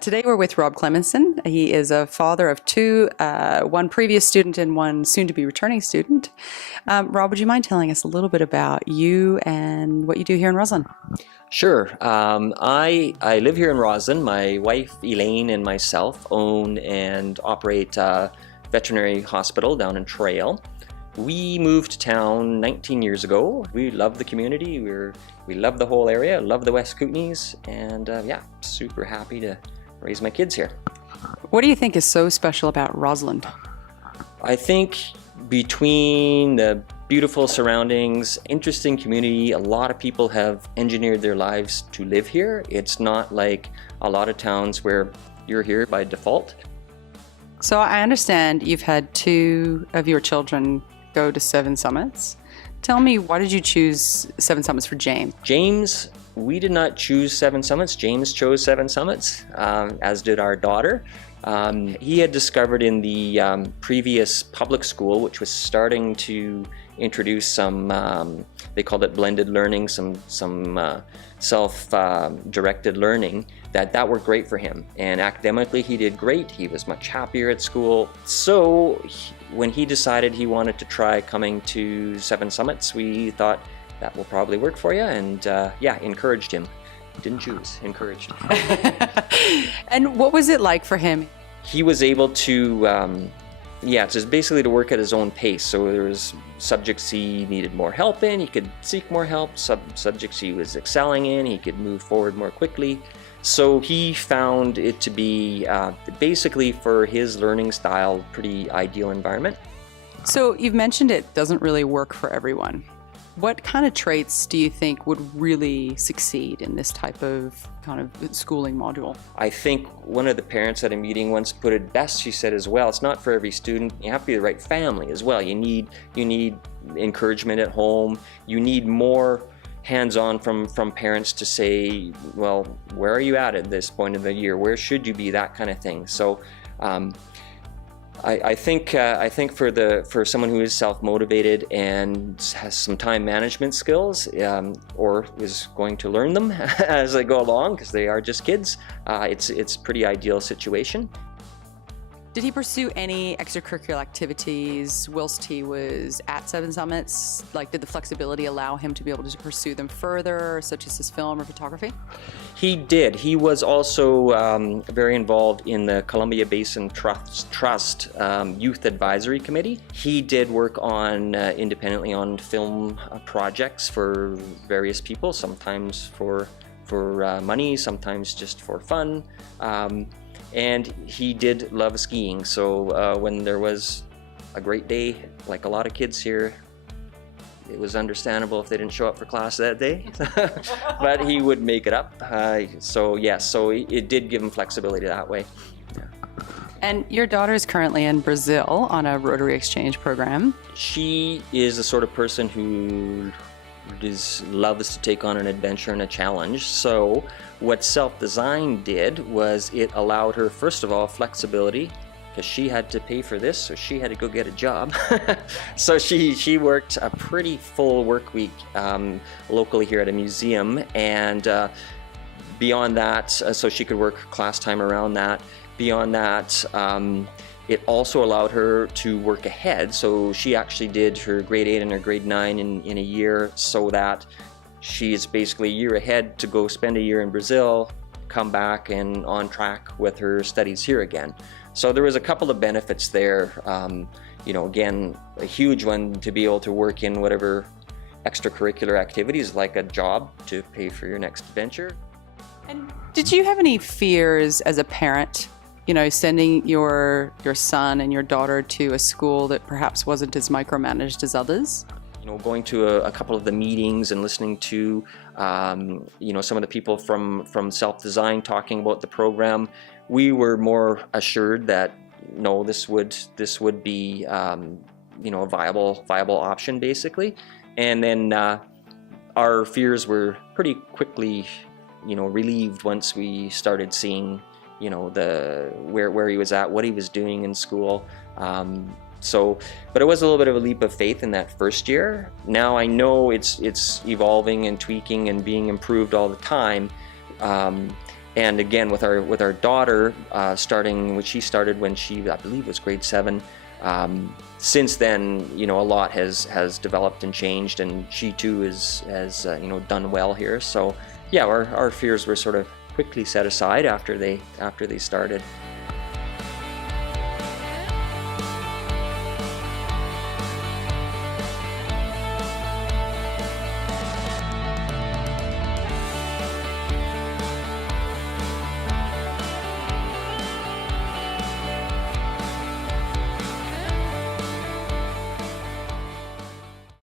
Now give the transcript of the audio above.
Today we're with Rob Clemenson. He is a father of two, one previous student and one soon-to-be returning student. Rob, would you mind telling us a little bit about you and what you do here in Roslyn? Sure. I live here in Roslyn. My wife Elaine and myself own and operate a veterinary hospital down in Trail. We moved to town 19 years ago. We love the community. We love the whole area, love the West Kootenays, and yeah, super happy to raise my kids here. What do you think is so special about Roslyn? I think between the beautiful surroundings, interesting community, a lot of people have engineered their lives to live here. It's not like a lot of towns where you're here by default. So I understand you've had two of your children go to Seven Summits. Tell me, why did you choose Seven Summits for James? James, we did not choose Seven Summits. James chose Seven Summits, as did our daughter. He had discovered in the previous public school, which was starting to introduce some, they called it blended learning, some self-directed learning, that worked great for him. And academically, he did great. He was much happier at school. So when he decided he wanted to try coming to Seven Summits, we thought that will probably work for you, and yeah, encouraged him. Didn't choose, encouraged. And what was it like for him? He was able to, yeah, just basically to work at his own pace. So there was subjects he needed more help in, he could seek more help. Subjects he was excelling in, he could move forward more quickly. So he found it to be basically for his learning style, pretty ideal environment. So you've mentioned it doesn't really work for everyone. What kind of traits do you think would really succeed in this type of kind of schooling module? I think one of the parents at a meeting once put it best. She said as well, it's not for every student. You have to be the right family as well. You need encouragement at home. You need more hands-on from parents to say, well, where are you at this point of the year? Where should you be? That kind of thing. So I think for someone who is self-motivated and has some time management skills, or is going to learn them as they go along, because they are just kids, it's a pretty ideal situation. Did he pursue any extracurricular activities whilst he was at Seven Summits? Like, did the flexibility allow him to be able to pursue them further, such as his film or photography? He did. He was also very involved in the Columbia Basin Trust Youth Advisory Committee. He did work on independently on film projects for various people, sometimes for money, sometimes just for fun. And he did love skiing, so when there was a great day, like a lot of kids here, it was understandable if they didn't show up for class that day, but he would make it up. So yes, so it did give him flexibility that way. Yeah. And your daughter is currently in Brazil on a Rotary Exchange program. She is the sort of person who loves to take on an adventure and a challenge. So what Self-Design did was it allowed her, first of all, flexibility, because she had to pay for this, so she had to go get a job. So she worked a pretty full work week locally here at a museum, and beyond that, so she could work class time around that. Beyond that, it also allowed her to work ahead, so she actually did her grade 8 and her grade 9 in a year, so that she is basically a year ahead to go spend a year in Brazil, come back and on track with her studies here again. So there was a couple of benefits there. You know, again, a huge one to be able to work in whatever extracurricular activities, like a job, to pay for your next venture. And did you have any fears as a parent, you know, sending your son and your daughter to a school that perhaps wasn't as micromanaged as others? You know, going to a couple of the meetings and listening to, you know, some of the people from Self-Design talking about the program, we were more assured that no, this would be, you know, a viable option basically. And then our fears were pretty quickly, you know, relieved once we started seeing, you know, where he was at, what he was doing in school. But it was a little bit of a leap of faith in that first year. Now I know it's evolving and tweaking and being improved all the time. And again, with our daughter, starting when she started when she, I believe, was grade 7. Since then, a lot has developed and changed, and she too has done well here. So yeah, our fears were sort of quickly set aside after they started.